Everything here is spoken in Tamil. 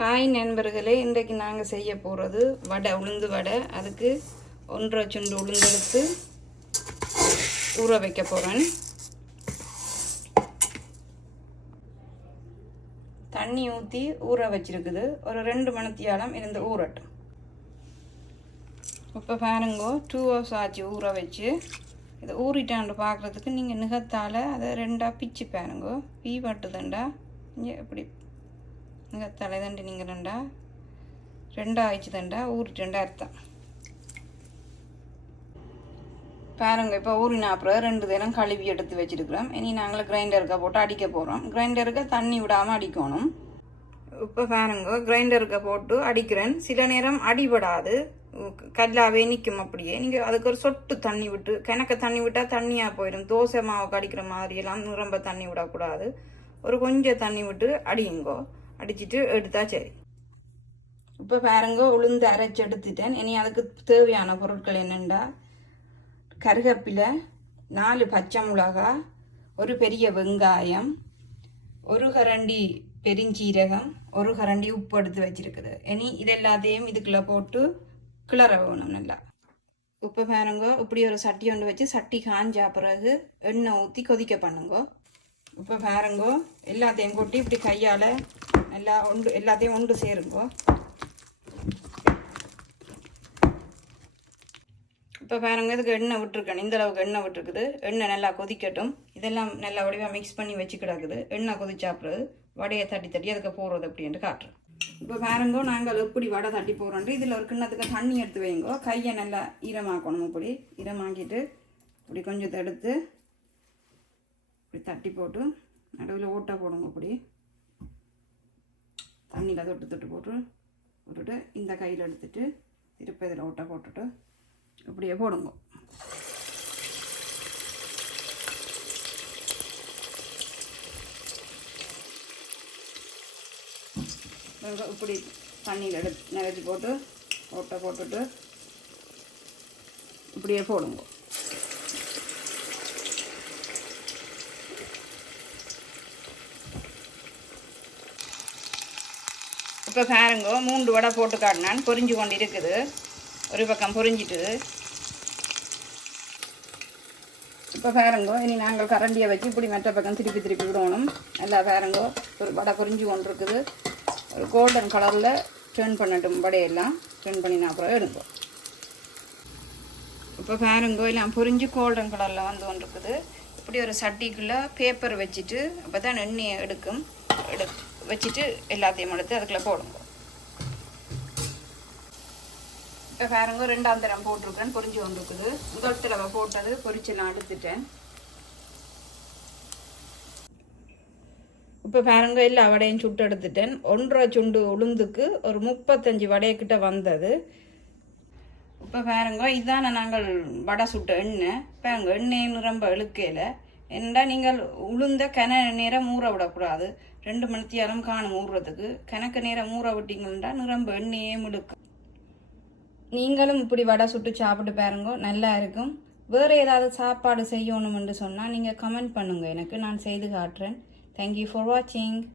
ஹாய் நண்பர்களே, இன்றைக்கு நாங்கள் செய்ய போகிறது வடை, உளுந்து வடை. அதுக்கு 1.5 சுண்டு உளுந்தெடுத்து ஊற வைக்க போகிறேன். தண்ணி ஊற்றி ஊற வச்சிருக்குது. ஒரு 2 மணித்தியாலம் இருந்து ஊறட்டும். இப்போ பாருங்கோ, 2 hours ஆச்சு ஊற வச்சு. இதை ஊறிட்டாண்டு பார்க்குறதுக்கு நீங்கள் நிகத்தால் அதை 2ஆக பிச்சு பாருங்கோ. பீ பட்டுதண்டா இங்கே எப்படி நிகத்தால் தண்டு நீங்கள் 2 ஆயிடுச்சு தண்டா ஊறிட்டண்டா அர்த்தம். பாருங்க, இப்போ ஊறினா அப்புறம் 2 தினம் கழுவி எடுத்து வச்சுருக்குறோம். இனி நாங்கள் கிரைண்டருக்கு போட்டு அடிக்க போகிறோம். கிரைண்டருக்கு தண்ணி விடாமல் அடிக்கணும். இப்போ பாருங்க, கிரைண்டருக்கு போட்டு அடிக்கிறேன். சில நேரம் அடிபடாது, கல்லாவே நிற்கும். அப்படியே நீங்கள் அதுக்கு ஒரு சொட்டு தண்ணி விட்டு, கிணக்க தண்ணி விட்டால் தண்ணியாக போயிடும். தோசை மாவுக்கு அடிக்கிற மாதிரியெல்லாம் ரொம்ப தண்ணி விடக்கூடாது. ஒரு கொஞ்சம் தண்ணி விட்டு அடியுங்கோ. அடிச்சுட்டு எடுத்தா சரி. இப்போ பாருங்க, உளுந்து அரைச்சி எடுத்துட்டேன். இனி அதுக்கு தேவையான பொருட்கள் என்னென்னா, கருவேப்பிலை, 4 பச்சை மிளகாய், ஒரு பெரிய வெங்காயம், 1 கரண்டி பெருஞ்சீரகம், 1 கரண்டி உப்பு எடுத்து வச்சிருக்குது. இனி இது எல்லாத்தையும் இதுக்குள்ளே போட்டு கிளற வேணும் நல்லா. உப்பு பாருங்க, இப்படி ஒரு சட்டி ஒன்று வச்சு சட்டி காஞ்சா பிறகு எண்ணெய் ஊற்றி கொதிக்க பண்ணுங்க. இப்போ பாருங்க, எல்லாத்தையும் போட்டு இப்படி கையால் எல்லாத்தையும் ஒன்று சேருங்கோ. இப்போ பாருங்க, இதுக்கு எண்ணெய் விட்டுருக்கேன். இந்த அளவுக்கு எண்ணெய் விட்டுருக்குது. எண்ணெய் நல்லா கொதிக்கட்டும். இதெல்லாம் நல்லா வடிவாக மிக்ஸ் பண்ணி வச்சு கிடக்குது. எண்ணெய் கொதிச்சாப்புறது வடையை தட்டி அதுக்கு போடுறது அப்படின்ட்டு காட்டுறேன். இப்போ பாருங்கோ, நாங்கள் எப்படி வடை தட்டி போடுறோன்ட்டு இதில் ஒரு கிண்ணத்துக்கு தண்ணி எடுத்து வைங்கோ. கையை நல்லா ஈரமாக்கணும். இப்படி ஈரமாக்கிட்டு இப்படி கொஞ்சத்தை எடுத்து இப்படி தட்டி போட்டு நடுவில் ஓட்டை போடுங்க. இப்படி தண்ணியில் தொட்டு போட்டுட்டு இந்த கையில் எடுத்துட்டு திருப்பி இதில் ஓட்டை போட்டுட்டு இப்படியே போடுங்க. இப்படி தண்ணியில் நிறச்சி போட்டு ஓட்டை போட்டுட்டு இப்படியே போடுங்க. இப்போ பாருங்க, 3 வடை போட்டு காட்டினான். பொரிஞ்சு கொண்டு இருக்குது. ஒரு பக்கம் பொரிஞ்சிட்டுது. இப்போ பாருங்கோ, இனி நாங்கள் கரண்டியை வச்சு இப்படி மற்ற பக்கம் திருப்பி விடணும். நல்லா பாருங்கோ, ஒரு வடை பொரிஞ்சு கொண்டு இருக்குது. ஒரு கோல்டன் கலரில் டர்ன் பண்ணட்டும். வடையெல்லாம் டர்ன் பண்ணினா அப்புறம் எடுங்க. இப்போ பாருங்கோ, எல்லாம் பொரிஞ்சு கோல்டன் கலரில் வந்து கொண்டு இருக்குது. இப்படி ஒரு சட்டிக்குள்ளே பேப்பர் வச்சுட்டு அப்போ தான் எண்ணெயை வச்சுட்டு எல்லாத்தையும் எடுத்து அதுக்குள்ளே போடுங்க. இப்போ பாருங்க, 2ஆம் தரம் போட்டிருக்கேன். பொரிஞ்சு வந்துருக்குது. முதல் தடவை போட்டது பொரிச்செல்லாம் எடுத்துட்டேன். இப்போ பாருங்க, எல்லா வடையும் சுட்டு எடுத்துட்டேன். 1.5 சுண்டு உளுந்துக்கு ஒரு 35 வடைக்கிட்ட வந்தது. இப்போ பாருங்க, இதான நாங்கள் வடை சுட்ட எண்ணெய். பாருங்க, எண்ணெயும் ரொம்ப இழுக்கையில். என்னடா நீங்கள் உளுந்த நேரம் ஊற விடக்கூடாது. 2 மணித்தியாலம் காணும் ஊறுறதுக்கு. கணக்கு நேரம் ஊற விட்டீங்கன்னா நிரம்ப எண்ணெயே முழுக்கும். நீங்களும் இப்படி வடை சுட்டு சாப்பிட்டு பாருங்க, நல்லா இருக்கும். வேறு ஏதாவது சாப்பாடு செய்யணும்னு சொன்னால் நீங்கள் கமெண்ட் பண்ணுங்கள். எனக்கு நான் செய்து காட்டுறேன். தேங்க்யூ ஃபார் வாட்சிங்.